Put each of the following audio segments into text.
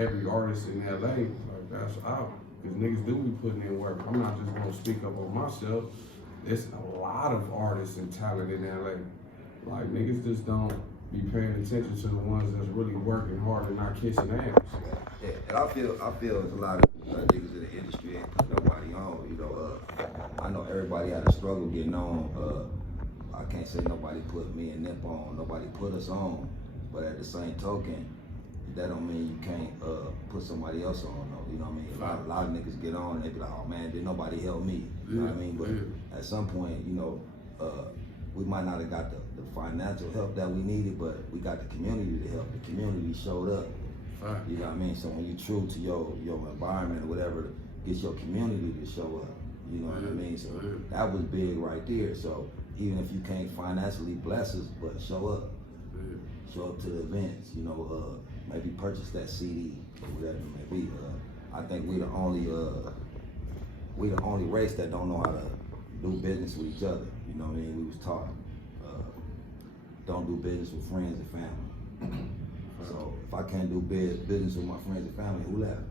every artist in LA, like that's out. Because niggas do be putting in work. I'm not just gonna speak up on myself. There's a lot of artists and talent in LA. Like niggas just don't be paying attention to the ones that's really working hard and not kissing ass. Yeah, and I feel there's a lot of niggas in the industry ain't put nobody on. You know, I know everybody had a struggle getting on. I can't say nobody put me and Nip on. Nobody put us on. But at the same token, that don't mean you can't put somebody else on though. You know what I mean? A lot of niggas get on and they be like, oh man, did nobody help me? You know what I mean? But at some point, you know, we might not have got the financial help that we needed, but we got the community to help. The community showed up. You know what I mean? So when you're true to your environment or whatever, get your community to show up. You know what I mean? So that was big right there. So even if you can't financially bless us, but show up. Show up to the events, you know, maybe purchase that CD or whatever it may be. I think we the only race that don't know how to do business with each other. You know what I mean? We was taught don't do business with friends and family. So if I can't do business with my friends and family, who left?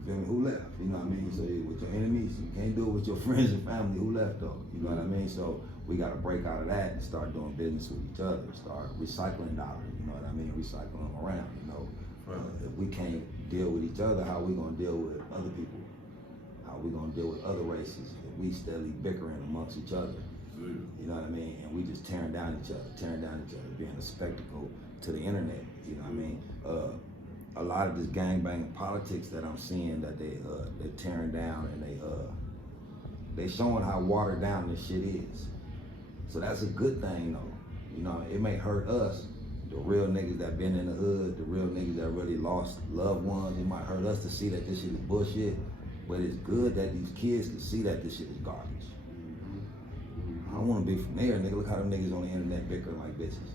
You feel me? Who left? You know what I mean? So with your enemies, you can't do it with your friends and family. Who left though? You know what I mean? So we got to break out of that and start doing business with each other. Start recycling dollars. You know what I mean? Recycling them around. You know, if we can't deal with each other, how we gonna deal with other people? How we gonna deal with other races? If we steadily bickering amongst each other. You know what I mean? And we just tearing down each other, being a spectacle to the internet. You know what I mean? A lot of this gangbanging politics that I'm seeing that they're tearing down, and they showing how watered down this shit is. So that's a good thing though. You know, it may hurt us, the real niggas that been in the hood, the real niggas that really lost loved ones. It might hurt us to see that this shit is bullshit, but it's good that these kids can see that this shit is garbage. I don't want to be from there, nigga. Look how them niggas on the internet bickering like bitches.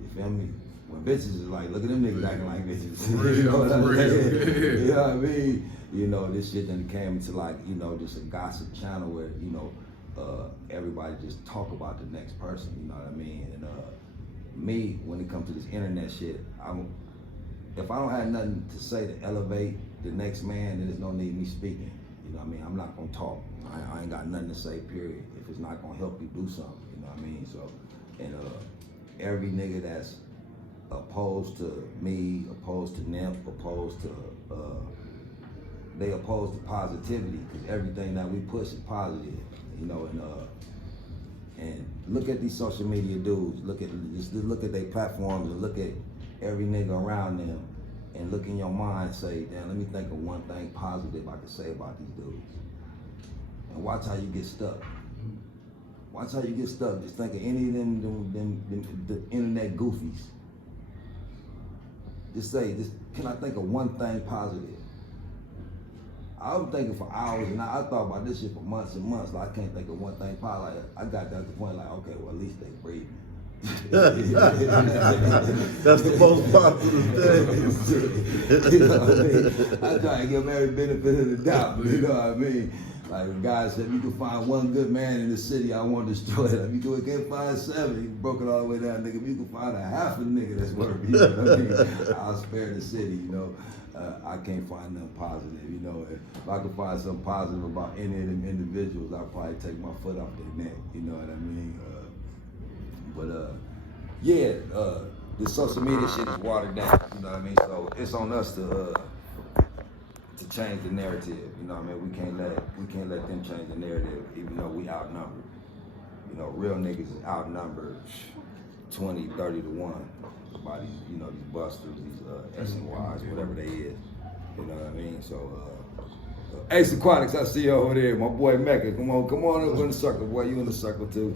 You feel me? When bitches is like, look at them niggas acting like bitches. You know what I'm saying? You know what I mean? You know, this shit then came into like, you know, just a gossip channel where, you know, everybody just talk about the next person, you know what I mean? And me, when it comes to this internet shit, if I don't have nothing to say to elevate the next man, then there's no need me speaking. You know what I mean? I'm not gonna talk. I ain't got nothing to say, period. If it's not gonna help you do something, you know what I mean? So, and every nigga that's opposed to me, opposed to Nip, opposed to, they opposed to positivity, because everything that we push is positive, you know, and look at these social media dudes, just look at their platforms and look at every nigga around them, and look in your mind and say, damn, let me think of one thing positive I can say about these dudes. And watch how you get stuck. Watch how you get stuck. Just think of any of them the internet goofies. Just say, can I think of one thing positive? I was thinking for hours, and I thought about this shit for months and months. Like, I can't think of one thing positive. I got to the point like, okay, well, at least they breathing. That's the most popular thing. You know what I mean? I try to give them every benefit of the doubt. You know what I mean? Like a guy said, if you can find one good man in the city, I want to destroy it. If you can't find 7, he broke it all the way down, nigga. If you can find a half a nigga that's worth it, you know what I mean? I'll spare the city, you know. I can't find nothing positive, you know. If I could find something positive about any of them individuals, I'd probably take my foot off their neck, you know what I mean? The social media shit is watered down, you know what I mean? So it's on us to change the narrative, you know what I mean? We can't let them change the narrative, even though we outnumbered. You know, real niggas is outnumbered 20, 30 to 1 by these, you know, these busters, these S&Ys, whatever they is. You know what I mean? So Ace Aquatics, I see you over there, my boy Mecca. Come on up in the circle, boy. You in the circle too.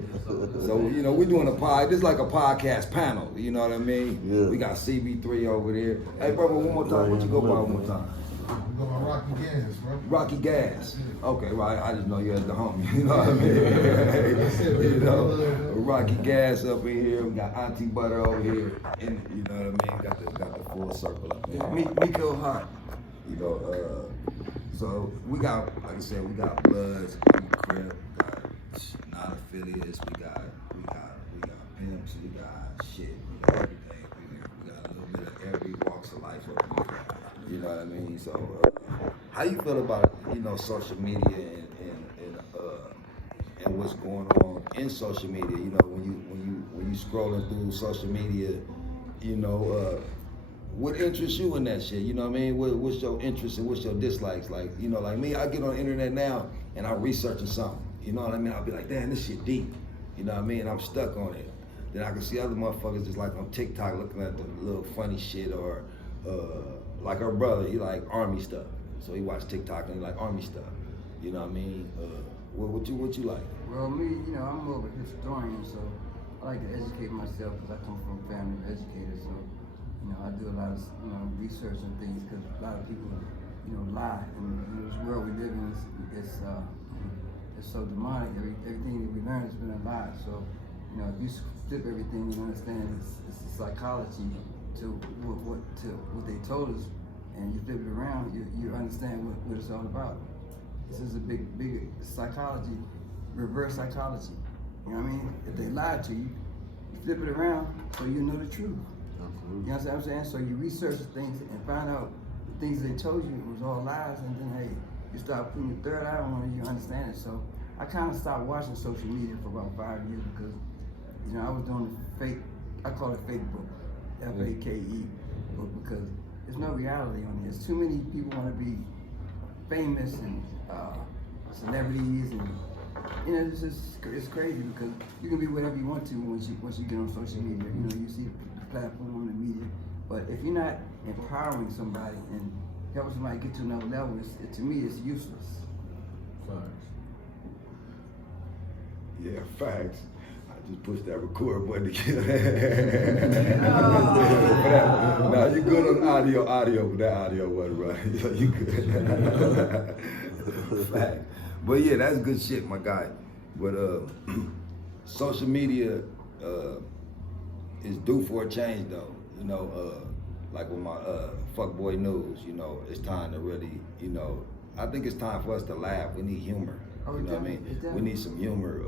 So, you know, we're doing a pod. This is like a podcast panel. You know what I mean? Yeah. We got CB3 over there. Hey, brother, one more time. What you go by one more time? I'm going by Rocky Gas, bro. Rocky Gas. Okay, right. I just know you as the homie. You know what I mean? You know, Rocky Gas up in here. We got Auntie Butter over here. And you know what I mean? Got the full circle up there. Nico Hot. You know, so we got, like I said, we got Bloods, we got Crip, we got non-affiliates, we got pimps, we got shit, we got everything. We got a little bit of every walks of life You know what I mean? So, how you feel about, you know, social media and what's going on in social media? You know, when you scrolling through social media, you know, what interests you in that shit? You know what I mean? What's your interest and what's your dislikes? Like, you know, like me, I get on the internet now and I'm researching something. You know what I mean? I'll be like, damn, this shit deep. You know what I mean? I'm stuck on it. Then I can see other motherfuckers just like on TikTok looking at the little funny shit, or like our brother, he like army stuff. So he watch TikTok and he like army stuff. You know what I mean? What you like? Well, me, you know, I'm more of a historian, so I like to educate myself because I come from a family of educators. So, you know, I do a lot of, you know, research and things because a lot of people, you know, lie. And in this world we live in, it's so demonic. Everything that we learn has been a lie. So, you know, if you flip everything, you understand it's a psychology to what they told us, and you flip it around, you understand what it's all about. This is a big psychology, reverse psychology. You know what I mean? If they lied to you, you flip it around so you know the truth. Absolutely. You know what I'm saying? So you research things and find out the things they told you was all lies, and then hey, you start putting your third eye on it, you understand it. So I kind of stopped watching social media for about 5 years because, you know, I was doing I call it fake book, F-A-K-E book, because there's no reality on it. There's too many people want to be famous and celebrities, and you know, it's crazy because you can be whatever you want to once you get on social media. You know, you see the platform on the media, but if you're not empowering somebody and helping somebody get to another level, to me, it's useless. Facts. Yeah, facts. I just pushed that record button again. Nah, you good on audio, but that audio wasn't right. You good. Fact. But yeah, that's good shit, my guy. But social media is due for a change, though. You know, like with my fuckboy news, you know, it's time to really, you know, I think it's time for us to laugh. We need humor. You know what I mean? We need some humor.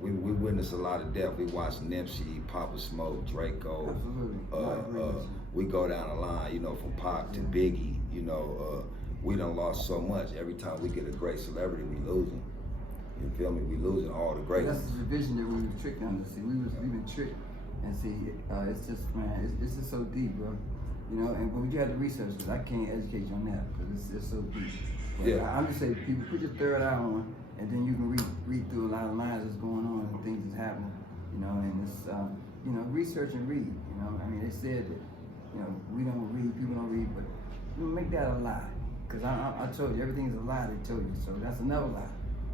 We witnessed a lot of death. We watched Nipsey, Papa Smoke, Draco. We go down the line, you know, from Pac to Biggie. You know, we done lost so much. Every time we get a great celebrity, we losing. You feel me? We losing all the great ones. That's the vision that we were tricked under. See, we've been tricked, and see, it's just, man, it's just so deep, bro. You know, and but you have to research because I can't educate you on that because it's so deep. But yeah. I'm just saying, people put your third eye on, and then you can read through a lot of lines that's going on and things that's happening. You know, and it's you know, research and read. You know, I mean, they said that, you know, we don't read, people don't read, but you know, make that a lie. Because I told you, everything is a lie they told you, so that's another lie.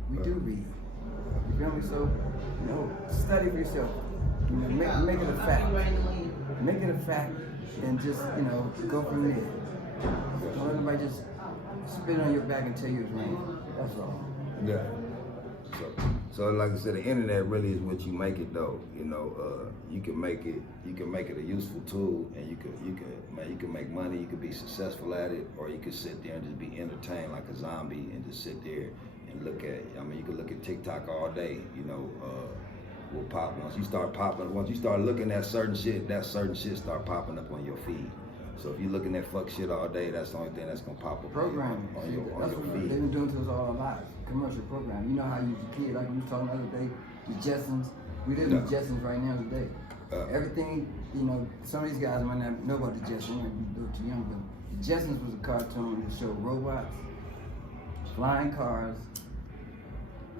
We do read. You feel me? So, you know, study for yourself. You know, make it a fact. Make it a fact and just, you know, go from there. Don't let anybody just spit on your back and tell you it's wrong. That's all. Yeah. So like I said, the internet really is what you make it, though. You know, you can make it a useful tool, and you can make money. You can be successful at it, or you can sit there and just be entertained like a zombie and just sit there and look at. I mean, you can look at TikTok all day. You know, will pop once you start looking at certain shit. That certain shit start popping up on your feed. So if you're looking at fuck shit all day, that's the only thing that's gonna pop up Programming. on your They've feed. been doing to us all our lives. Commercial programming. You know how you kid, like we was talking the other day, the Jetsons. We live in the Jetsons right now today. Everything, you know, some of these guys might not know about the Jetsons, might be a little too young, but the Jetsons was a cartoon that showed robots, flying cars,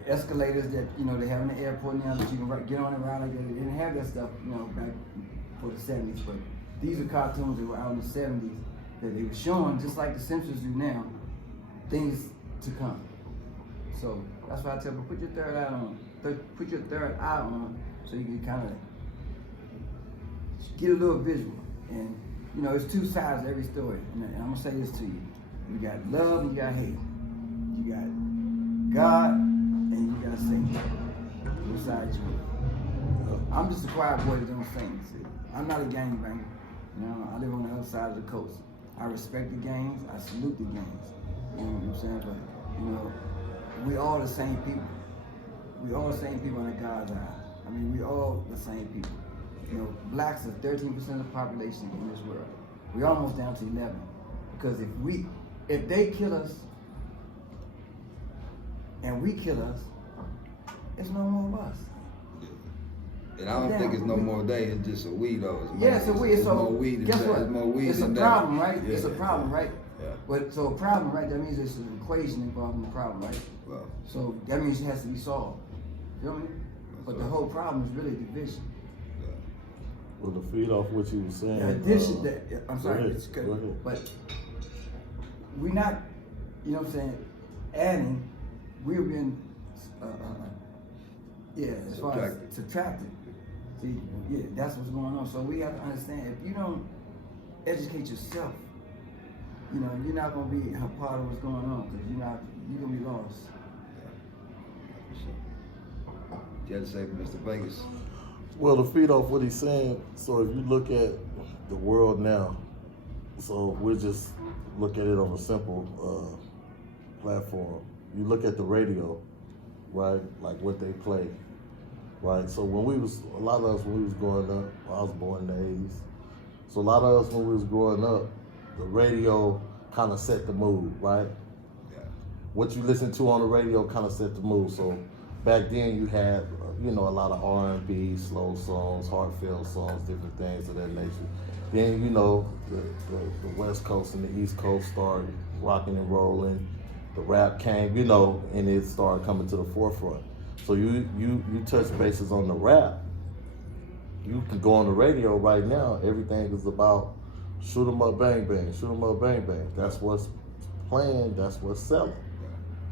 escalators that, you know, they have in the airport now that you can get on and ride like that. They didn't have that stuff, you know, back for the 70s, but these are cartoons that were out in the 70s that they were showing, just like the Simpsons do now, things to come. So that's why I tell people, put your third eye on, so you can kind of get a little visual. And you know, it's two sides to every story. And I'm gonna say this to you: you got love and you got hate. You got God and you got Satan. Which side you on? I'm just a quiet boy that don't sing. See, I'm not a gangbanger. You know, I live on the other side of the coast. I respect the gangs. I salute the gangs. You know what I'm saying? But you know, we all the same people. We all the same people in God's eye. I mean, we all the same people. You know, blacks are 13% of the population in this world. We're almost down to 11. Because if they kill us and we kill us, it's no more of us. And I don't think it's no more day, it's just a we though. It's a we. It's So more we than guess that. what? It's more we It's a than that. problem, right? Yeah. It's a problem, right? Yeah. But so a problem, right? That means there's an equation involved in the problem, right? Well, So that means it has to be solved. You feel me? But the whole problem is really division. Well, to feed off what you were saying. The addition, I'm sorry, ahead, it's good. go ahead. But we're not, you know what I'm saying, adding, we're being, as far as subtracted. See, yeah, that's what's going on. So we have to understand, if you don't educate yourself, you know, you're not gonna be a part of what's going on, because you're gonna be lost. you had to say, Mr. Vegas. Well, to feed off what he's saying, so if you look at the world now, so we'll just look at it on a simple platform. You look at the radio, right? Like what they play, right? So when a lot of us when we was growing up, I was born in the 80s. So a lot of us when we was growing up, the radio kind of set the mood, right? Yeah. What you listen to on the radio kind of set the mood. So back then you had, a lot of R&B, slow songs, heartfelt songs, different things of that nature. Then, the West Coast and the East Coast started rocking and rolling. The rap came, and it started coming to the forefront. So you touch bases on the rap. You can go on the radio right now. Everything is about shoot 'em up, bang bang, shoot 'em up, bang bang. That's what's playing. That's what's selling.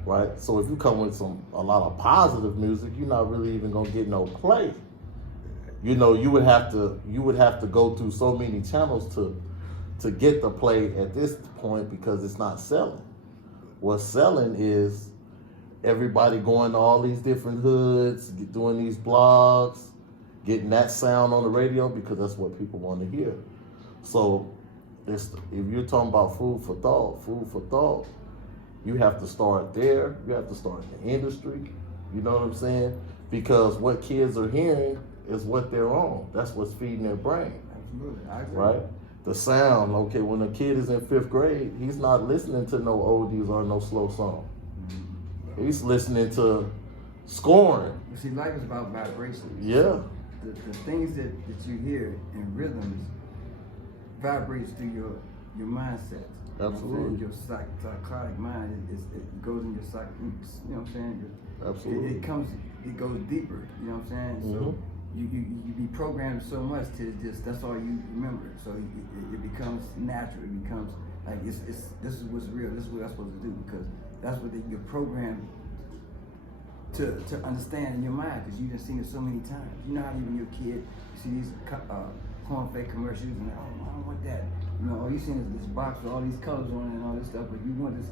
Right? So if you come with a lot of positive music, you're not really even gonna get no play. You would have to go through so many channels to get the play at this point, because it's not selling. What's selling is everybody going to all these different hoods, doing these blogs, getting that sound on the radio, because that's what people want to hear. So if you're talking about food for thought, you have to start there. You have to start in the industry. You know what I'm saying? Because what kids are hearing is what they're on. That's what's feeding their brain. Absolutely, I agree. Right? The sound, okay, when a kid is in 5th grade, he's not listening to no oldies or no slow song. He's listening to scoring. You see, life is about vibrations. Yeah. The things that you hear in rhythms vibrates through your mindset. Absolutely. Your psychotic mind, it goes in your psych. You know what I'm saying? Absolutely. It goes deeper. You know what I'm saying? So you be programmed so much to just that's all you remember. So it becomes natural. It becomes like this is what's real. This is what I'm supposed to do, because that's what you're programmed to understand in your mind, because you've seen it so many times. You know how even your kid, you see these corn-fed commercials and I don't want that. All you seen is this box with all these colors on it and all this stuff, but you want this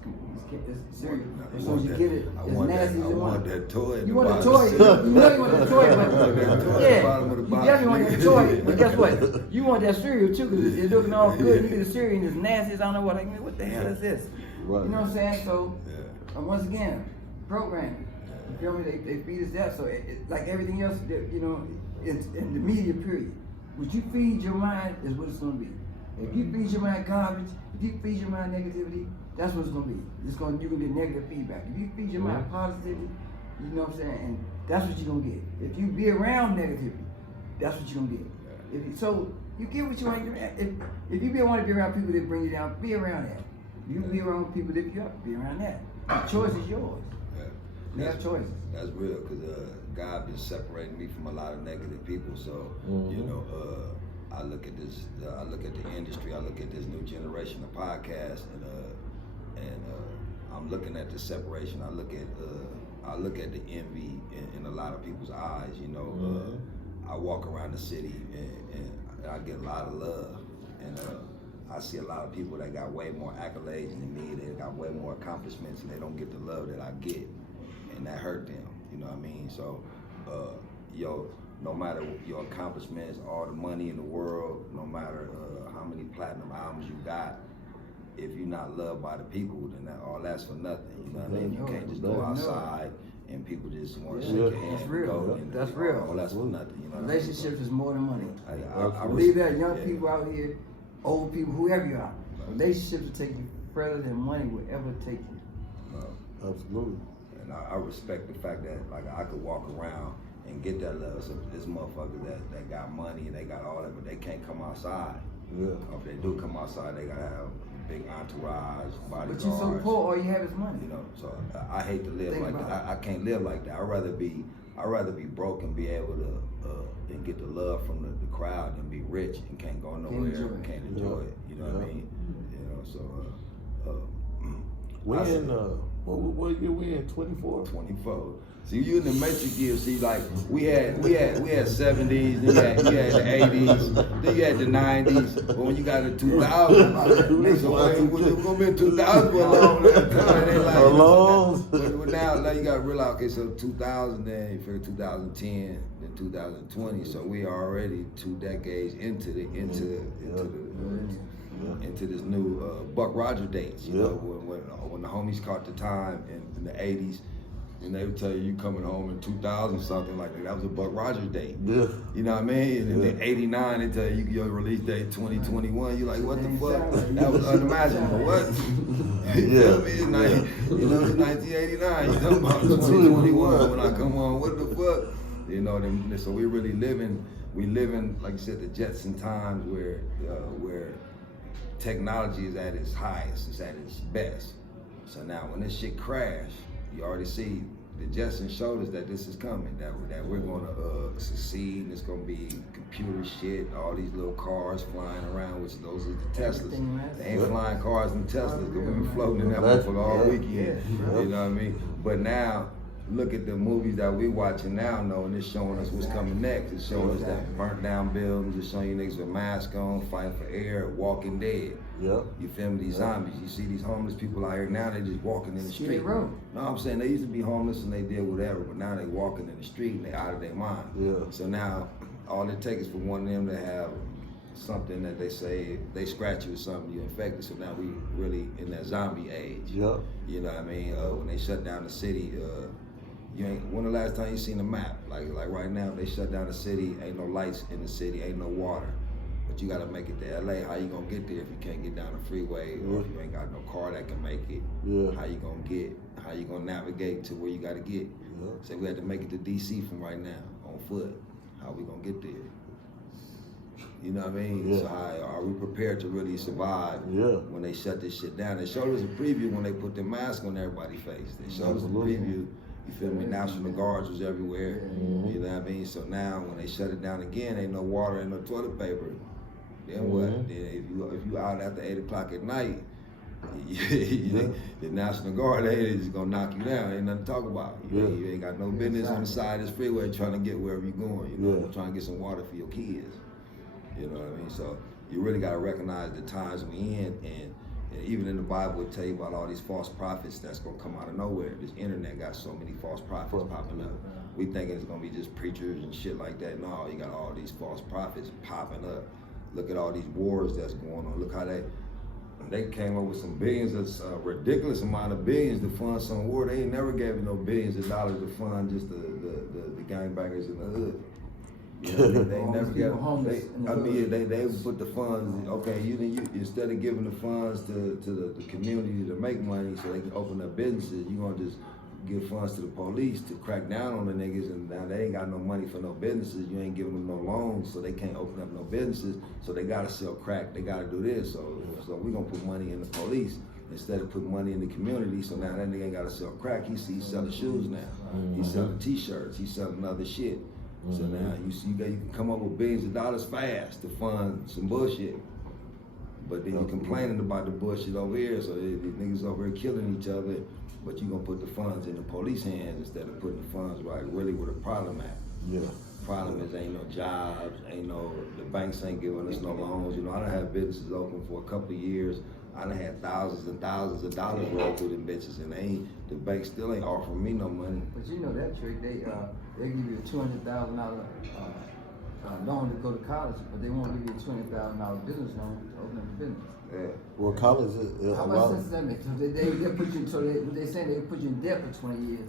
cereal. As soon as you get it, it's nasty as you want. That toy. You want the toy. You know you want the toy, but yeah, you definitely want that toy. But guess what? You want that cereal too, because it's looking all good. You get the cereal and it's nasty as I don't know what. Like, what the hell is this? Right. You know what I'm saying? So once again, programming. You feel me? They feed us that. So like everything else, it's in the media period. What you feed your mind is what it's gonna be. If you feed your mind garbage, if you feed your mind negativity, that's what it's gonna be. You're gonna get negative feedback. If you feed your mind positivity, you know what I'm saying, and that's what you're gonna get. If you be around negativity, that's what you're gonna get. So you get what you want to get. If you want to be around people that bring you down, be around that. You be around people that you up, be around that. The choice is yours. You have choices. That's real, because God been separating me from a lot of negative people. So I look at this. I look at the industry. I look at this new generation of podcasts, and I'm looking at the separation. I look at the envy in a lot of people's eyes. I walk around the city and I get a lot of love, and I see a lot of people that got way more accolades than me. They got way more accomplishments, and they don't get the love that I get, and that hurt them. You know what I mean? So, no matter your accomplishments, all the money in the world, no matter how many platinum albums you got, if you're not loved by the people, then that's for nothing. You know what I mean? You can't just go outside and people just want to shake your hand. That's real. That's real. All that's for nothing. You know what Relationships is more than money. I Believe that. Young people out here, old people, whoever you are, Relationships will take you further than money will ever take you. Absolutely. And I respect the fact that like I could walk around and get that love. So this motherfucker that got money and they got all that, but they can't come outside. Yeah. Or if they do come outside, they gotta have a big entourage, bodyguards. But you so poor, all you have is money. You know, so I hate to live Think like about that. I can't live like that. I'd rather be broke and be able to and get the love from the crowd than be rich and can't go nowhere, can't enjoy it. You know what I mean? You know, so What year we in? 24? 24. See, you in the Matrix years. See, like we had 70s, then you had the 80s, then you had the 90s. But when you got the 2000s, so we're gonna be in 2000 for a long time. But now you got to realize, okay, so 2000, then you figure 2010, then 2020. So we are already 2 decades into this new Buck Rogers dates. You know, when the homies caught the time in the 80s. And they would tell you coming home in 2000 something like that. That was a Buck Rogers date. Yeah. You know what I mean? And then 89, they tell you your release date 2021. You like, what the fuck? That was unimaginable. What? You feel me? It's 1989. You talking about 2021 when I come on. What the fuck? You know, so we really living, like you said, the Jetson times where technology is at its highest, it's at its best. So now when this shit crashed, you already see the Jetsons showed us that this is coming, that we're gonna succeed, and it's gonna be computer shit, all these little cars flying around, which those are the Teslas. They ain't flying cars in Teslas, because we've been floating in that motherfucker all weekend. You know what I mean? But now, look at the movies that we're watching now, and it's showing us what's coming next. It's showing us that burnt down buildings, it's showing you niggas with masks on, fighting for air, walking dead. Yep. You feel me? These zombies. You see these homeless people out here now, they just walking in the street. No, I'm saying they used to be homeless and they did whatever, but now they walking in the street and they out of their mind. Yeah. So now all it takes is for one of them to have something that they say, they scratch you or something, you infected. So now we really in that zombie age. Yep. You know what I mean? When they shut down the city, when the last time you seen a map? Like right now, they shut down the city, ain't no lights in the city, ain't no water. But you gotta make it to LA. How you gonna get there if you can't get down the freeway or if you ain't got no car that can make it? Yeah. How you gonna navigate to where you gotta get? Yeah. Say we had to make it to DC from right now on foot. How we gonna get there? You know what I mean? Yeah. So are we prepared to really survive when they shut this shit down? They showed us a preview when they put the mask on everybody's face. They showed us a preview. You feel me? National Guards was everywhere. You know what I mean? So now when they shut it down again, ain't no water, ain't no toilet paper. Then what? Then if you out after 8 o'clock at night, the National Guard is gonna knock you down. Ain't nothing to talk about. You ain't got no business on the side of this freeway trying to get wherever you're going. You know, trying to get some water for your kids. You know what I mean? So you really gotta recognize the times we in, and even in the Bible it tell you about all these false prophets that's gonna come out of nowhere. This internet got so many false prophets popping up. We thinking it's gonna be just preachers and shit like that. No, you got all these false prophets popping up. Look at all these wars that's going on. Look how they came up with some billions, a ridiculous amount of billions to fund some war. They ain't never gave you no billions of dollars to fund just the gangbangers in the hood. You know, they never they put the funds. Okay, you instead of giving the funds to the community to make money so they can open up businesses, you gonna just give funds to the police to crack down on the niggas, and now they ain't got no money for no businesses. You ain't giving them no loans, so they can't open up no businesses. So they gotta sell crack. They gotta do this. So we gonna put money in the police instead of putting money in the community. So now that nigga ain't gotta sell crack. He's selling shoes now. He's selling T-shirts. He's selling other shit. So now you can come up with billions of dollars fast to fund some bullshit. But then you're complaining about the bullshit over here. So these niggas over here killing each other. But you gonna put the funds in the police hands instead of putting the funds right really where the problem at. Yeah. Problem is ain't no jobs, the banks ain't giving us no loans. You know, I done had businesses open for a couple of years. I done had thousands and thousands of dollars roll through them bitches, and the bank still ain't offering me no money. But you know that trick, they give you a $200,000 loan to go to college, but they won't give you a $20,000 business loan to open up a business. Yeah. Well, college is how much sense does that make? So they put you. So they saying they put you in debt for 20 years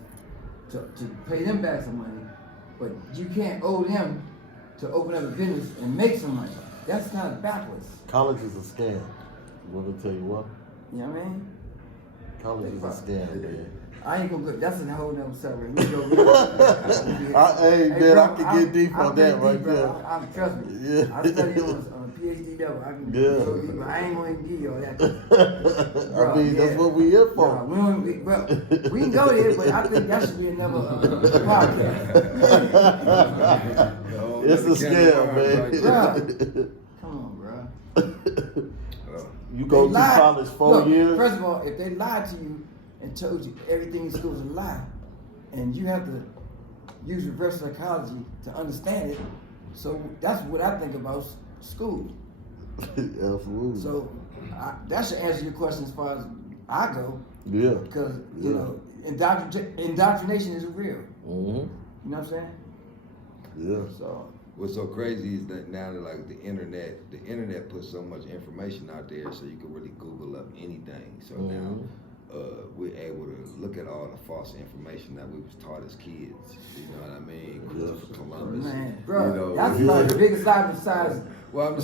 to pay them back some money, but you can't owe them to open up a business and make some money. That's kind of backwards. College is a scam. Let me tell you what. You know what I mean? College is a scam, man. I ain't gonna go. That's a whole nother subject. We go. Hey, man, bro, I can get deep on that right there. I'm trust me. Yeah. I study on a PhD level. I can show you, but I ain't gonna even give you all that. Bro, I mean, that's what we here for. Nah, we can go there, but I think that should be another podcast. It's a scam, man. Bro, come on, bro. You go to college 4 years. First of all, if they lied to you and told you everything in school is a lie, and you have to use reverse psychology to understand it, so that's what I think about school. Absolutely. So that should answer your question as far as I go. Yeah. Because you know, indoctrination is real. Mm-hmm. You know what I'm saying? Yeah. So What's so crazy is that now that like the internet puts so much information out there, so you can really Google up anything. So now we're able to look at all the false information that we was taught as kids. You know what I mean? Christopher Columbus. man, bro, you know, that's like the biggest lie besides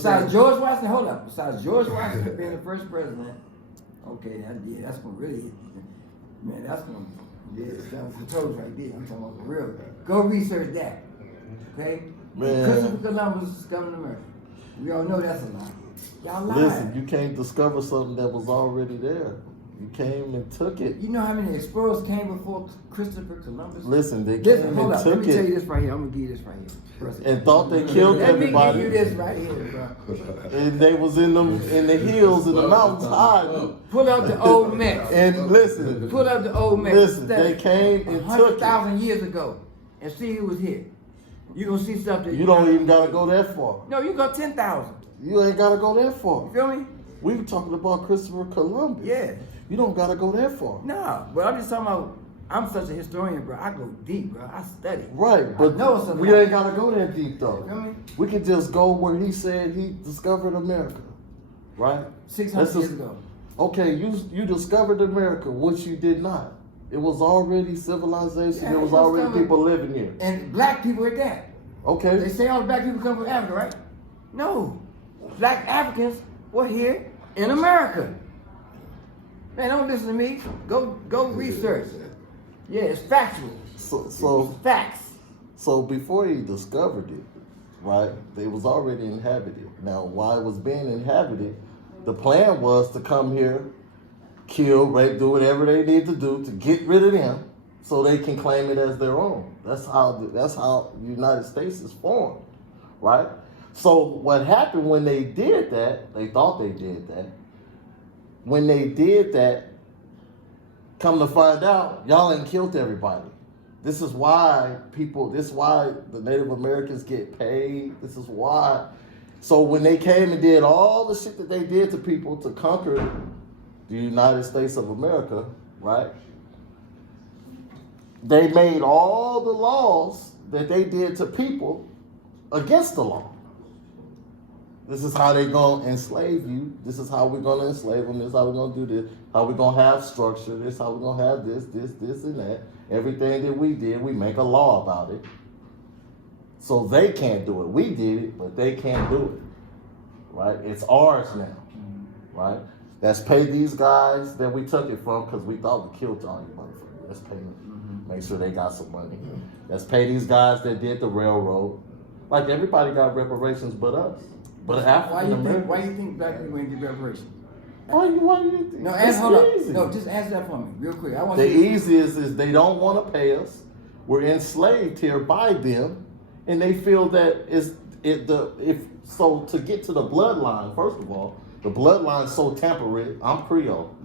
saying- George Washington. Hold up, besides George Washington being the first president. Okay, that's gonna really, man, that's gonna sound the toes right there. I'm talking about for real. Go research that. Okay. Man. Christopher Columbus is coming to America. We all know that's a lie. Y'all lied. Listen, you can't discover something that was already there. You came and took it. You know how many explorers came before Christopher Columbus? Listen, they Listen, came hold and up. Let took me tell you it this right here. I'm gonna give you this right here. First. and thought they killed Let me give you everybody. this right here, bro. And they was in the hills, in the mountains hiding. Pull out the old map. And listen, Pull out the old map. listen, they came and took it. 100,000 years ago, and see who was here. You gonna see something. You don't even gotta go that far. No, you got 10,000. You ain't gotta go that far. You feel me? We were talking about Christopher Columbus. Yeah. You don't gotta go that far. Nah, but I'm just talking about. I'm such a historian, bro. I go deep, bro. I study. Right, but know something. we ain't gotta go that deep though. You feel me? We could just go where he said he discovered America. Right? 600 years ago. Okay, you discovered America, which you did not. It was already civilization. Yeah, There was it was already coming. people living here. And black people at that. They Okay. say all the black people come from Africa, right? No. Black Africans were here in America. Man, don't listen to me. Go research. Yeah, it's factual. So Facts. before he discovered it, right, they was already inhabited. Now, while it was being inhabited, the plan was to come here, kill, rape, do whatever they need to do to get rid of them, so they can claim it as their own. That's how the United States is formed, right? So what happened when they did that? They thought they did that. When they did that, come to find out, y'all ain't killed everybody. This is why the Native Americans get paid. This is why. So when they came and did all the shit that they did to people to conquer the United States of America, right? They made all the laws that they did to people against the law. This is how they gonna enslave you. This is how we're gonna enslave them. This is how we're gonna do this. How we're gonna have structure. This is how we're gonna have this, and that. Everything that we did, we make a law about it. So they can't do it. We did it, but they can't do it. Right? It's ours now. Right? Let's pay these guys that we took it from because we thought we killed all you motherfuckers. Let's pay them. Make sure they got some money. Let's pay these guys that did the railroad. Like everybody got reparations but us. But African Americans. Why you think black people ain't get reparations? Why do you think? No, It's hold up. easy. No, just answer that for me, real quick. I want The you. easiest is they don't want to pay us. We're enslaved here by them, and they feel that so to get to the bloodline. First of all, the bloodline's so temperate. I'm Creole,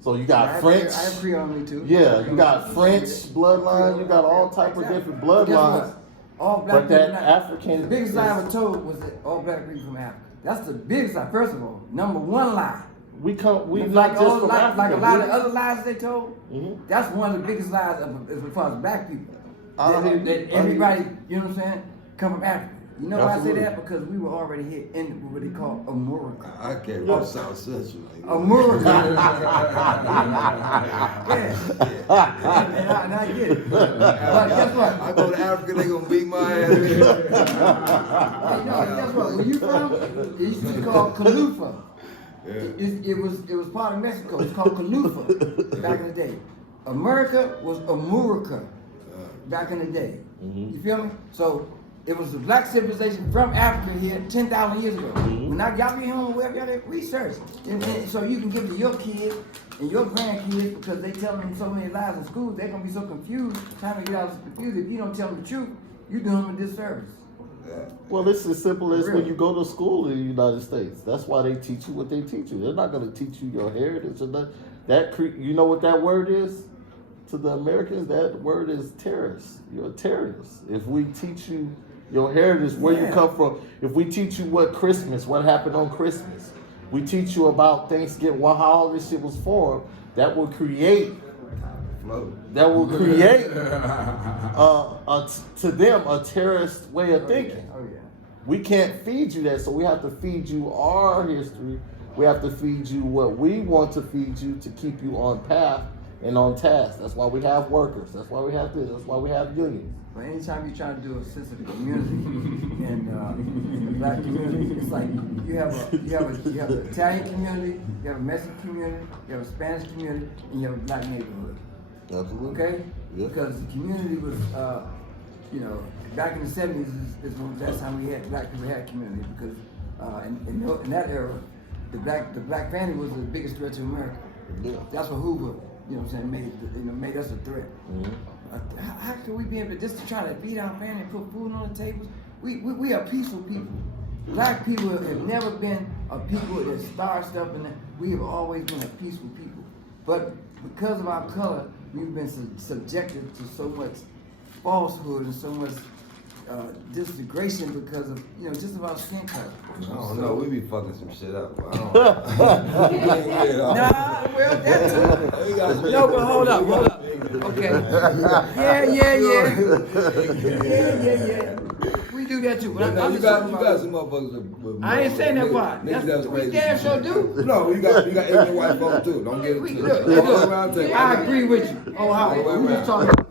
so you got French. I have Creole on me too. Yeah, you got French bloodline. You got all type of different bloodlines. All black But that people, African the biggest lie I is- was told was that all black people from Africa. That's the biggest lie. First of all, number one lie. We Like not just all from like Africa. a lot of other lies they told. Mhm. That's one of the biggest lies as far as black people. I That, hear you. that everybody, you know what I'm saying, come from Africa. You know why I Absolutely. say that? Because we were already here in what they call America. I came from South Central. America. Yeah. And I get it. But guess what? I go to Africa, they gonna beat my ass. Hey, no, guess what? Where you from? It used to be called Kalufa. It was part of Mexico. It's called Calufa back in the day. America was Amurica back in the day. You feel me? So it was a black civilization from Africa here 10,000 years ago. When y'all be home, wherever y'all at, research. And so you can give it to your kids and your grandkids because they tell them so many lies in school, they're gonna be so confused, trying to get out of confused. If you don't tell them the truth, you do them a disservice. Well, it's as simple as when you go to school in the United States. That's why they teach you what they teach you. They're not going to teach you your heritage or that. You know what that word is to the Americans? That word is terrorist. You're a terrorist. If we teach you your heritage, where you come from, if we teach you what happened on Christmas, we teach you about Thanksgiving, how all this shit was formed, that will create. That will create to them a terrorist way of thinking. We can't feed you that, so we have to feed you our history. We have to feed you what we want to feed you to keep you on path and on task. That's why we have workers. That's why we have this. That's why we have unions. But anytime you're trying to do a sense of the community and the black community, it's like you have an Italian community, you have a Mexican community, you have a Spanish community, and you have a black neighborhood. Absolutely. Okay? Yeah. Because the community was, back in the 70s is when that's how we had black people had community because in that era, the black family was the biggest threat to America. Yeah. That's what Hoover, made us a threat. How can we be able to just try to feed our family and put food on the tables? We are peaceful people. Black people have never been a people that start stuff, and we have always been a peaceful people. But because of our color, we've been subjected to so much falsehood and so much disgregation because of just about skin color. I don't know. We be fucking some shit up. I don't Nah, well, that's no, but hold up. Okay. Yeah. We do that too. But you got some motherfuckers with I ain't saying that why. We damn sure do. No, you got ignorant white folks too. Don't get it. I agree with you. Oh, how? We just talking about.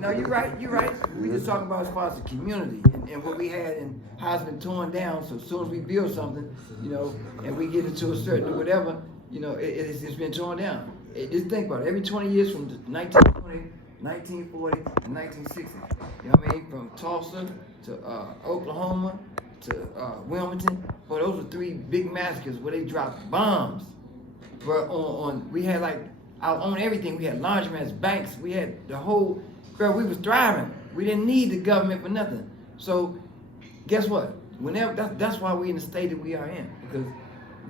No, you're right. We just talking about as far as the community and what we had and how it's been torn down. So as soon as we build something, and we get into a certain whatever, it's been torn down. Just think about it. Every 20 years from 1920, 1940, and 1960. You know what I mean? From Tulsa to Oklahoma to Wilmington. Boy, those were three big massacres where they dropped bombs. But we had our own everything. We had laundromats, banks. We had the whole. Girl, we was thriving. We didn't need the government for nothing. So, guess what? That's why we're in the state that we are in, because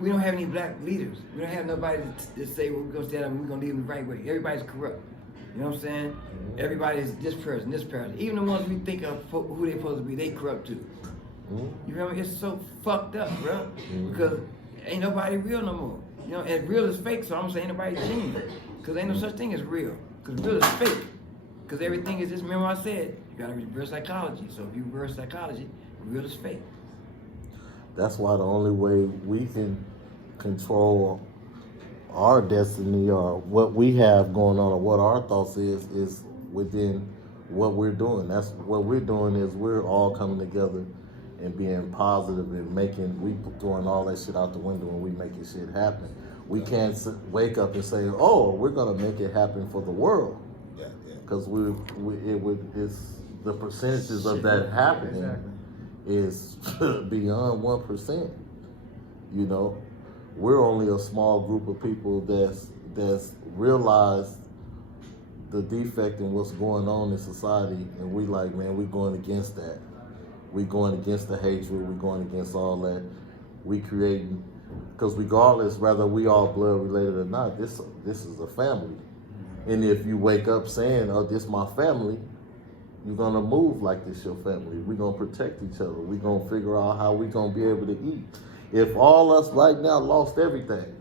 we don't have any black leaders. We don't have nobody to say we're gonna stand up and we're gonna lead them the right way. Everybody's corrupt. You know what I'm saying? Everybody's this person. Even the ones we think of who they supposed to be, they corrupt too. You remember? It's so fucked up, bro. Because ain't nobody real no more. And real is fake. So I'm saying nobody's genuine. Because ain't no such thing as real. Because real is fake. Because everything is just, remember I said, you gotta reverse psychology. So if you reverse psychology, real is fake. That's why the only way we can control our destiny or what we have going on or what our thoughts is within what we're doing. That's what we're doing is we're all coming together and being positive and we throwing all that shit out the window and we making shit happen. We can't wake up and say, oh, we're gonna make it happen for the world. Because it's the percentages of that happening is beyond 1%. We're only a small group of people that's realized the defect in what's going on in society, and we like, man, we're going against that. We're going against the hatred. We're going against all that. We creating, because regardless whether we all blood related or not, this is a family. And if you wake up saying, oh, this my family, you're going to move like this your family. We're going to protect each other. We're going to figure out how we're going to be able to eat. If all us right now lost everything,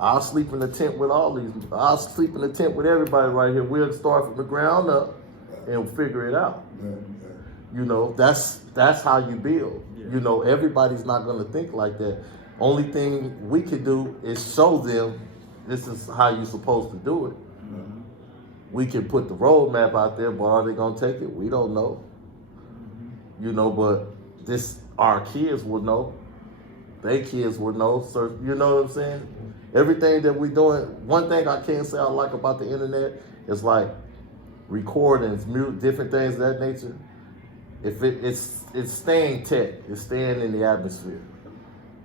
I'll sleep in the tent with I'll sleep in the tent with everybody right here. We'll start from the ground up and figure it out. That's how you build. Everybody's not going to think like that. Only thing we can do is show them this is how you're supposed to do it. We can put the roadmap out there, but are they gonna take it? We don't know. But our kids will know. they kids would know. So you know what I'm saying? Everything that we doing. One thing I can't say I like about the internet is like recordings, different things of that nature. If it's staying tech, it's staying in the atmosphere.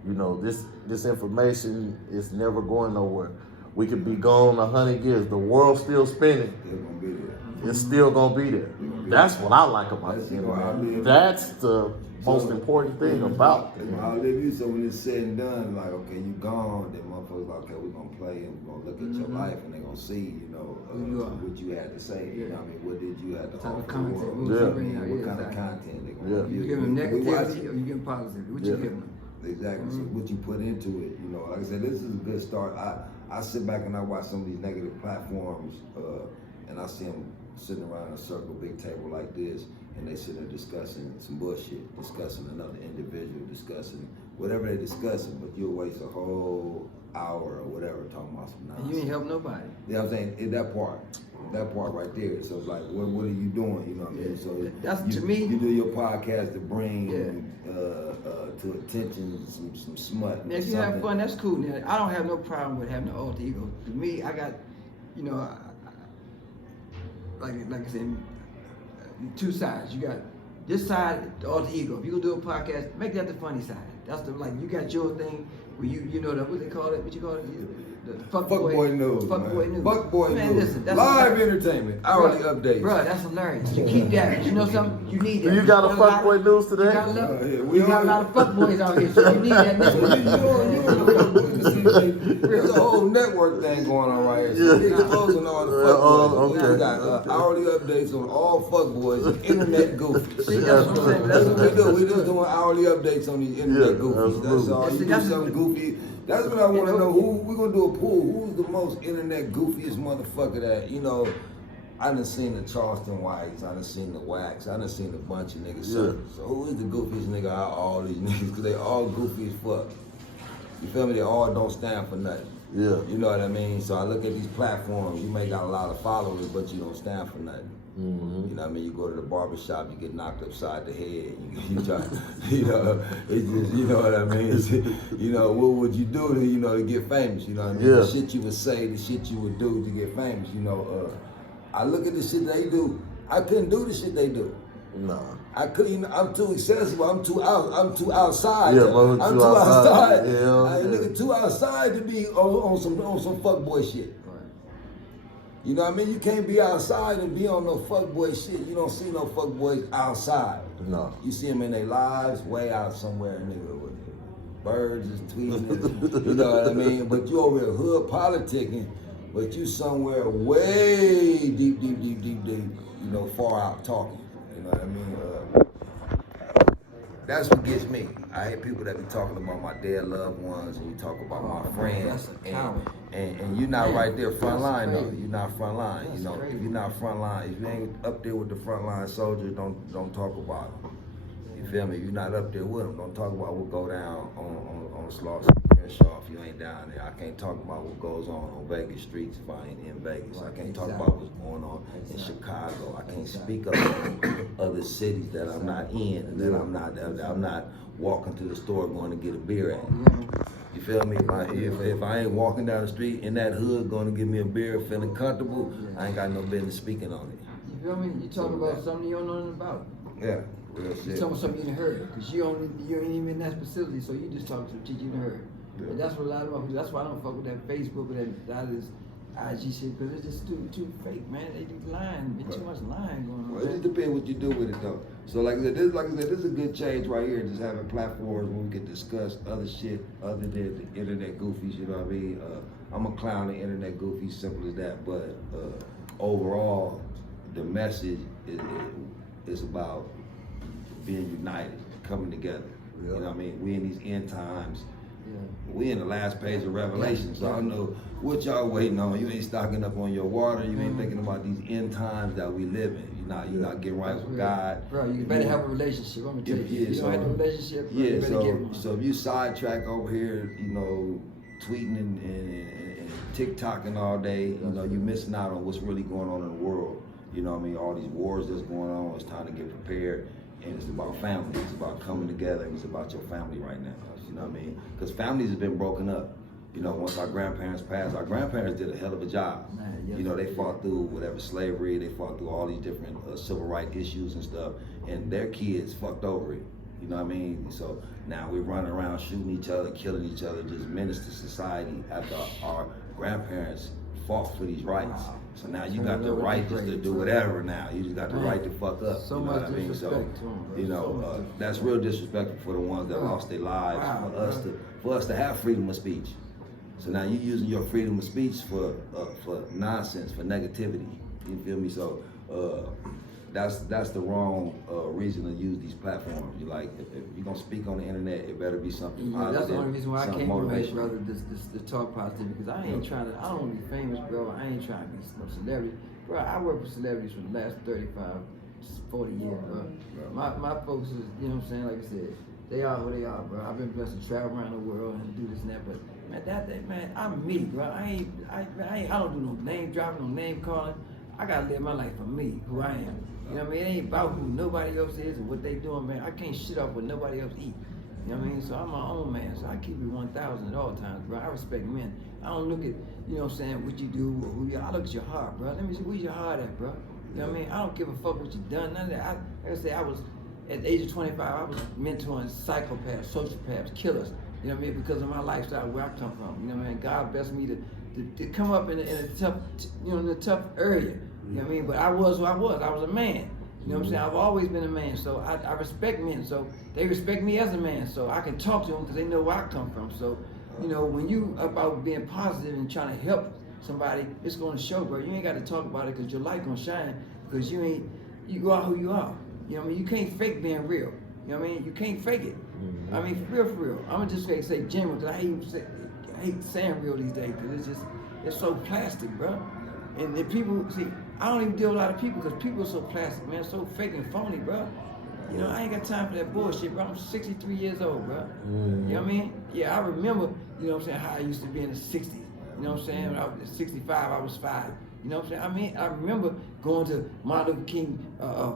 You know, this information is never going nowhere. We could be gone 100 years. The world's still spinning. They're gonna be there. It's still gonna be there. That's what I like about That's the gonna internet. outlive. That's the most important thing about it. I'll live you. So when it's said and done, like, okay, you gone, then motherfuckers like, okay, we're gonna play and we're gonna look at your life and they're gonna see, you know, Who you are. what you had to say. You know what I mean? What did you have to Type of offer the content, world? what you What bring out, kind of exactly. content they Yeah. gonna You give give them We watch negativity it. or you give them positivity? What Yeah. you give them? Exactly. So what you put into it, you know, like I said, this is a good start. I sit back and I watch some of these negative platforms, and I see them sitting around in a circle, big table like this, and they sit there discussing some bullshit, discussing another individual, discussing whatever they're discussing, but you'll waste a whole hour or whatever talking about some And nonsense. you ain't help nobody. You know what I'm saying? In that part right there. So it's like, what are you doing? You know what I mean? So That's- you, to me- you do your podcast to bring Yeah. to attention some smut. Now, or if you have something. fun, that's cool. Now, I don't have no problem with having an alter ego. To me, I got, you know, like I said, two sides. You got this side, the alter ego. If you gonna do a podcast, make that the funny side. That's the like you got your thing where you know the what they call it? What you call it? The Fuckboy news. Fuckboy news. Fuckboy Man, news. listen, that's Live entertainment. Hourly updates. Bro, that's hilarious. You keep that. You know something? You need that. You got a got lot fuckboy of- news today? You got a lot, Yeah, we you got a on lot it. of fuckboys out here, so you need that network. There's a whole network thing going on right here. So Yeah. we're exposing all the Oh, fuckboys. okay. We got hourly updates on all fuckboys and internet goofies. See, that's what I'm saying. That's what we do. We just doing hourly updates on these internet Yeah, goofies. That's absolutely. all. You See, do that's- something goofy. That's what I want to know. We're gonna do a poll. Who's the most internet goofiest motherfucker that, you know? I done seen the Charleston Whites, I done seen the Wax, I done seen a bunch of niggas. Yeah. So who is the goofiest nigga out of all these niggas? Cause they all goofy as fuck. You feel me? They all don't stand for nothing. Yeah. You know what I mean? So I look at these platforms, you may got a lot of followers, but you don't stand for nothing. Mm-hmm. You know what I mean? You go to the barbershop, you get knocked upside the head. You try, you know, it's just, you know what I mean? It's, you know, what would you do to, you know, to get famous? You know what I mean? Yeah. The shit you would say, the shit you would do to get famous. You know, I look at the shit they do. I couldn't do the shit they do. Nah. I couldn't. I'm too accessible. I'm too outside. Yeah, bro, I'm too too outside. outside. Yeah, I yeah. nigga too outside to be on some fuckboy shit. You know what I mean? You can't be outside and be on no fuckboy shit. You don't see no fuckboys outside. No. You see them in their lives, way out somewhere, nigga, with birds is tweeting. You know what I mean? But you over here hood politicking, but you somewhere way deep, you know, far out talking. You know what I mean? That's what gets me. I hear people that be talking about my dead loved ones, and you talk about my friends, That's a coward. and you're not right there front That's line though. crazy. You're not front line. That's You know, crazy. if you're not front line, if you ain't up there with the front line soldiers, don't talk about them. You feel me? If you're not up there with them, don't talk about what go down on Slaughter Crenshaw if you ain't down there. I can't talk about what goes on Vegas streets if I ain't in Vegas. I can't talk about what's going on in Chicago. I can't speak of other cities that I'm not in and that I'm not walking to the store going to get a beer at. You feel me? If I ain't walking down the street in that hood going to get me a beer, feeling comfortable, I ain't got no business speaking on it. You feel me? You talking about something you don't know nothing about. Yeah, real You shit. talking about something you didn't heard, because you ain't even in that facility, so you just talking to shit you didn't heard. Yeah. And that's what a lot of people. That's why I don't fuck with that Facebook or that this IG shit, because it's just too fake, man. They be lying, be too much lying going on. Well, it man. just depends what you do with it though. So like I said, this is a good change right here. Just having platforms where we can discuss other shit other than the internet goofies. You know what I mean? I'm a clown the internet goofies, simple as that. But overall, the message is about being united, coming together. You know what I mean? We in these end times. Yeah. We in the last page of Revelation, so I don't know what y'all waiting on. You ain't stocking up on your water. You ain't thinking about these end times that we live in. You're not getting right with God. Bro, you better have a relationship. I'm gonna tell you. Yeah, If you don't have a relationship, bro, Yeah, you better get one. so if you sidetrack over here, you know, tweeting and TikToking all day, you know, you're missing out on what's really going on in the world. You know what I mean? All these wars that's going on, it's time to get prepared. And it's about family. It's about coming together. And it's about your family right now. You know what I mean? Because families have been broken up. You know, once our grandparents passed, our grandparents did a hell of a job. Man, yes, you know, they fought through whatever slavery, they fought through all these different civil rights issues and stuff, and their kids fucked over it. You know what I mean? So now we're running around shooting each other, killing each other, just menace to society after our grandparents fought for these rights. Wow. So now you got the right just to do whatever now. You just got the right to fuck up. So you know much what I mean? So, disrespect to 'em, bro. you know, that's real disrespectful for the ones that lost their lives, Wow, for us to have freedom of speech. So now you're using your freedom of speech for nonsense, for negativity. You feel me? So that's the wrong reason to use these platforms. You like if you're gonna speak on the internet, it better be something positive. That's the only reason why I something came from here, motivational. brother, to talk positive, because I ain't trying to, I don't want to be famous, bro. I ain't trying to be no celebrity. Bro, I work with celebrities for the last 35, 40 years, bro. My folks is, you know what I'm saying, like I said, they are who they are, bro. I've been blessed to travel around the world and do this and that, but man, I'm me, bro. I don't do no name dropping, no name calling. I gotta live my life for me, who I am. You know what I mean? It ain't about who nobody else is and what they doing, man. I can't shit off what nobody else eat. You know what I mean? So I'm my own man, so I keep it 1,000 at all times, bro. I respect men. I don't look at, you know what I'm saying, what you do or who you are. I look at your heart, bro. Let me see, where's your heart at, bro? You know what I mean? I don't give a fuck what you done, none of that. Like I say, I was, at the age of 25, I was mentoring psychopaths, sociopaths, killers. You know what I mean? Because of my lifestyle, where I come from. You know what I mean? God blessed me to come up in a tough, you know, in a tough area. You know what I mean? But I was who I was. I was a man. You know what I'm saying? I've always been a man, so I respect men. So they respect me as a man, so I can talk to them because they know where I come from. So, you know, when you about being positive and trying to help somebody, it's going to show, bro. You ain't got to talk about it because your light going to shine because you are who you are. You know what I mean? You can't fake being real. You know what I mean? You can't fake it. I mean, for real. I'm going to just say genuine because I hate saying real these days because it's so plastic, bro. And the people, see, I don't even deal with a lot of people because people are so plastic, man, so fake and phony, bro. You know, I ain't got time for that bullshit, bro. I'm 63 years old, bro. You know what I mean? Yeah, I remember, you know what I'm saying, how I used to be in the 60s. You know what I'm saying? When I was 65, I was 5. You know what I'm saying? I mean, I remember going to Martin Luther King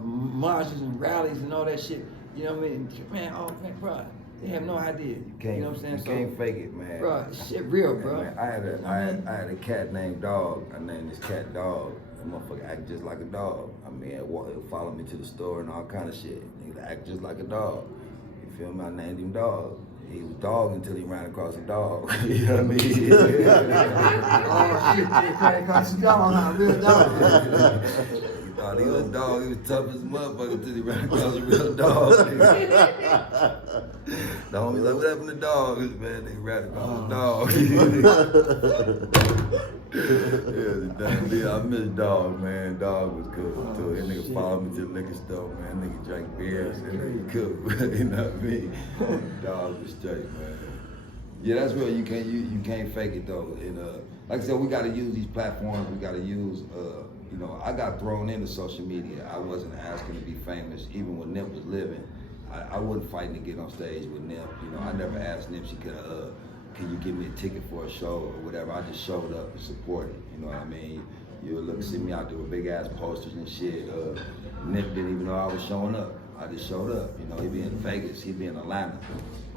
marches and rallies and all that shit. You know what I mean? Man, bro, they have no idea. You know what I'm saying? You can't fake it, man. Bro, shit real, bro. Man, I had a cat named Dog. I named this cat Dog. That motherfucker act just like a dog. I mean, he'll follow me to the store and all kind of shit. He'd act just like a dog. You feel me? I named him Dog. He was dog until he ran across a dog. You know what I mean? Oh shit, they ran across the dog, huh? Real dog. He thought he was a dog. He was tough as a motherfucker until he ran across a real dog. The homie like, what happened to dogs, man? They ran across a dog. Yeah, I miss Dog, man. Dog was cool too. That nigga followed me to the liquor store, man. Nigga drank beers. That nigga cool. You know what I mean? Dog was straight, man. Yeah, that's real. You can't fake it though. And like I said, we got to use these platforms. We got to use. You know, I got thrown into social media. I wasn't asking to be famous, even when Nip was living. I wasn't fighting to get on stage with Nip. You know, I never asked Nip. She could, can you give me a ticket for a show or whatever? I just showed up and supported. You know what I mean? You would look see me out there with big ass posters and shit. Nip didn't even know I was showing up. I just showed up. You know, he'd be in Vegas, he'd be in Atlanta.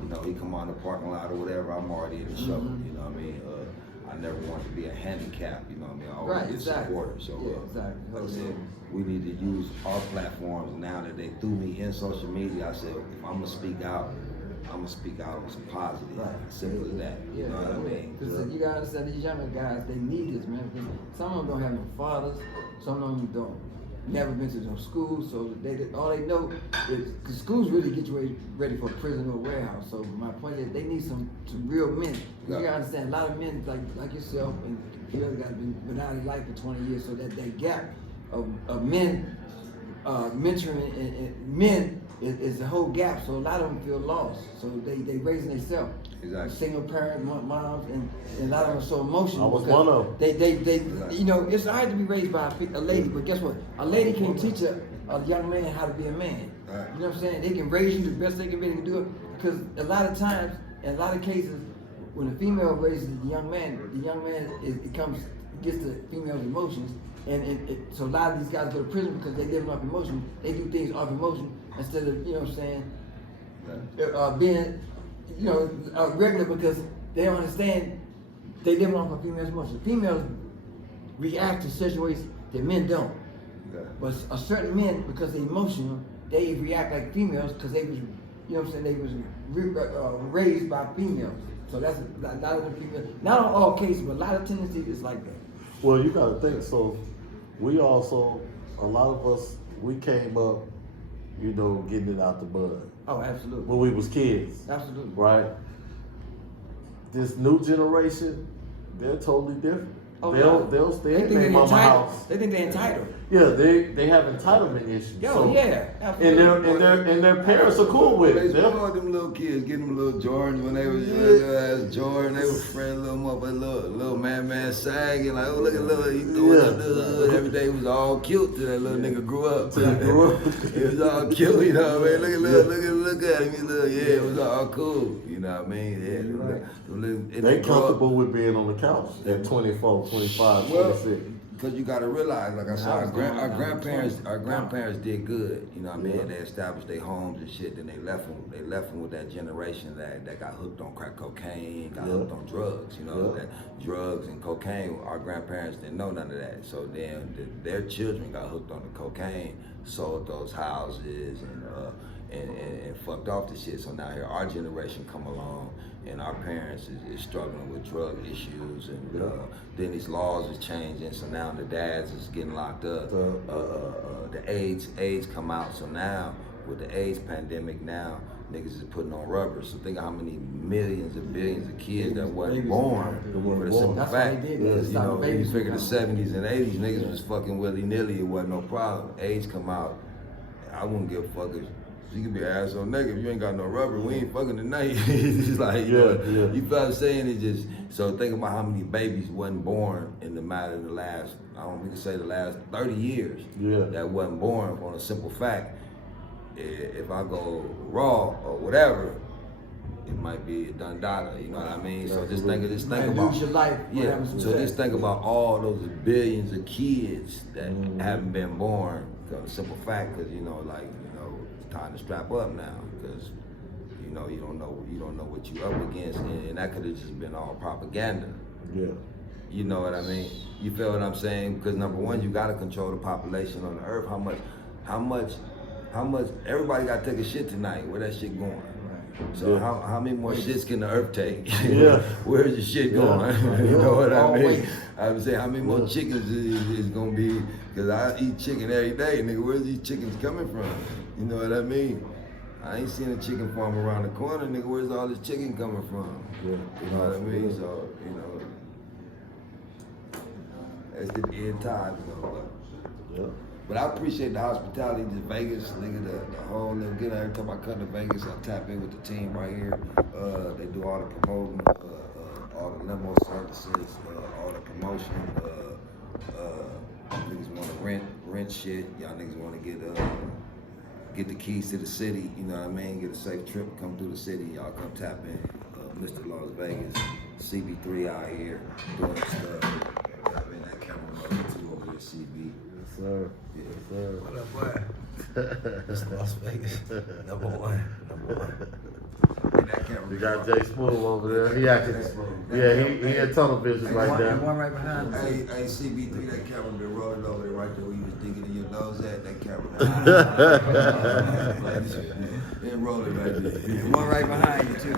You know, he'd come on the parking lot or whatever. I'm already in the show. You know what I mean? I never wanted to be a handicap. You know what I mean? I always be a supporter. So, like I said, we need to use our platforms now that they threw me in social media. I said, if I'm gonna speak out, I'm gonna speak out on some positive. Right. Simple as that. Yeah, You know what I mean? Because you gotta understand, these younger guys, they need this, man. Because some of them don't have no fathers, some of them don't. Never been to no school, so all they know is, because schools really get you ready for prison or warehouse. So my point is, they need some real men. You gotta understand, a lot of men like yourself and you other guys been without a life for 20 years, so that gap of men mentoring and men is the whole gap. So a lot of them feel lost. So they raising themselves. Exactly. Single parent moms and a lot of them are so emotional. I was one of them. They you know, it's hard to be raised by a lady, but guess what? A lady can teach a young man how to be a man. Right. You know what I'm saying? They can raise you the best they can really do it, because a lot of times, in a lot of cases, when a female raises the young man it becomes, gets the female's emotions, and so a lot of these guys go to prison because they live off emotion. They do things off emotion instead of, you know what I'm saying, being, you know, regular, because they don't understand they live off of females' emotions. Females react to situations that men don't. But a certain men, because they're emotional, they react like females because they was, you know what I'm saying, they was raised by females. So that's a lot of the females, not on all cases, but a lot of tendencies is like that. Well, you gotta think, so we also, a lot of us, we came up, you know, getting it out the bud. Oh, absolutely. When we was kids. Absolutely. Right? This new generation, they're totally different. Oh, They'll stay in their they're mama's entitled. house. They think they're entitled. Yeah, they have entitlement issues. Yo, so, yeah, absolutely. And their parents are cool with They it. spoiled them little kids, getting them little Jordans when they was little ass Jordan. They were friend little motherfucker, little man sagging like, oh look at little, he throwing up the hood. Every day was all cute till that little nigga grew up. It was all cute, you know what I mean? Look at him, he little, yeah, it was all cool. You know what I mean? Yeah, they comfortable with being on the couch at 24, 25, 26. Because you got to realize, like I said, our grandparents did good. You know what I mean? They established their homes and shit. Then they left them with that generation that got hooked on crack cocaine, got hooked on drugs. You know, that drugs and cocaine. Our grandparents didn't know none of that. So then their children got hooked on the cocaine, sold those houses and fucked off the shit. So now here our generation come along, and our parents is struggling with drug issues, and then these laws is changing. So now the dads is getting locked up. The AIDS come out. So now with the AIDS pandemic, now niggas is putting on rubber. So think of how many millions and billions of kids that wasn't born for the simple That's fact. why they did. Because, you know, you figure the coming. 70s and 80s, niggas was fucking willy-nilly, it wasn't no problem. AIDS come out, I wouldn't give a fuck if you could be an asshole nigga if you ain't got no rubber, we ain't fucking tonight. It's just like, you feel what I'm saying? It just, so think about how many babies wasn't born in the matter of the last, we can say the last 30 years that wasn't born on a simple fact. If I go raw or whatever, it might be a done dollar, you know what I mean? So just think about, lose your life. so just think about all those billions of kids that haven't been born, for a simple fact, because, you know, like, it's time to strap up now, because, you know, you don't know what you up against, and that could have just been all propaganda. Yeah. You know what I mean? You feel what I'm saying? Because number one, you gotta control the population on the earth. How much, everybody gotta take a shit tonight. Where that shit going? So how many more shits can the earth take? Where's the shit going? You know what I mean? I would say how many more chickens is gonna be, because I eat chicken every day, nigga. Where's these chickens coming from? You know what I mean? I ain't seen a chicken farm around the corner, nigga. Where's all this chicken coming from? You know what I mean? So, you know, that's the end times, you know. But I appreciate the hospitality to Vegas, nigga, the whole little get every time I come to Vegas, I tap in with the team right here. They do all the promoting, all the limo services, all the promotion. Niggas want to rent shit. Y'all niggas want to get the keys to the city, you know what I mean? Get a safe trip, come through the city. Y'all come tap in. Mr. Las Vegas, CB3 out here doing stuff. Tap in that camera number 2 over there, CB. Sir. Yeah. Yes, sir. What up, boy? It's Las Vegas. Number one. We got Jay Smove over there. He acting. He in tunnel vision right there. One right behind us. Hey, CB3, that camera been rolling over there right there where you was digging in your nose at. That camera been rolling right there. One right behind you too.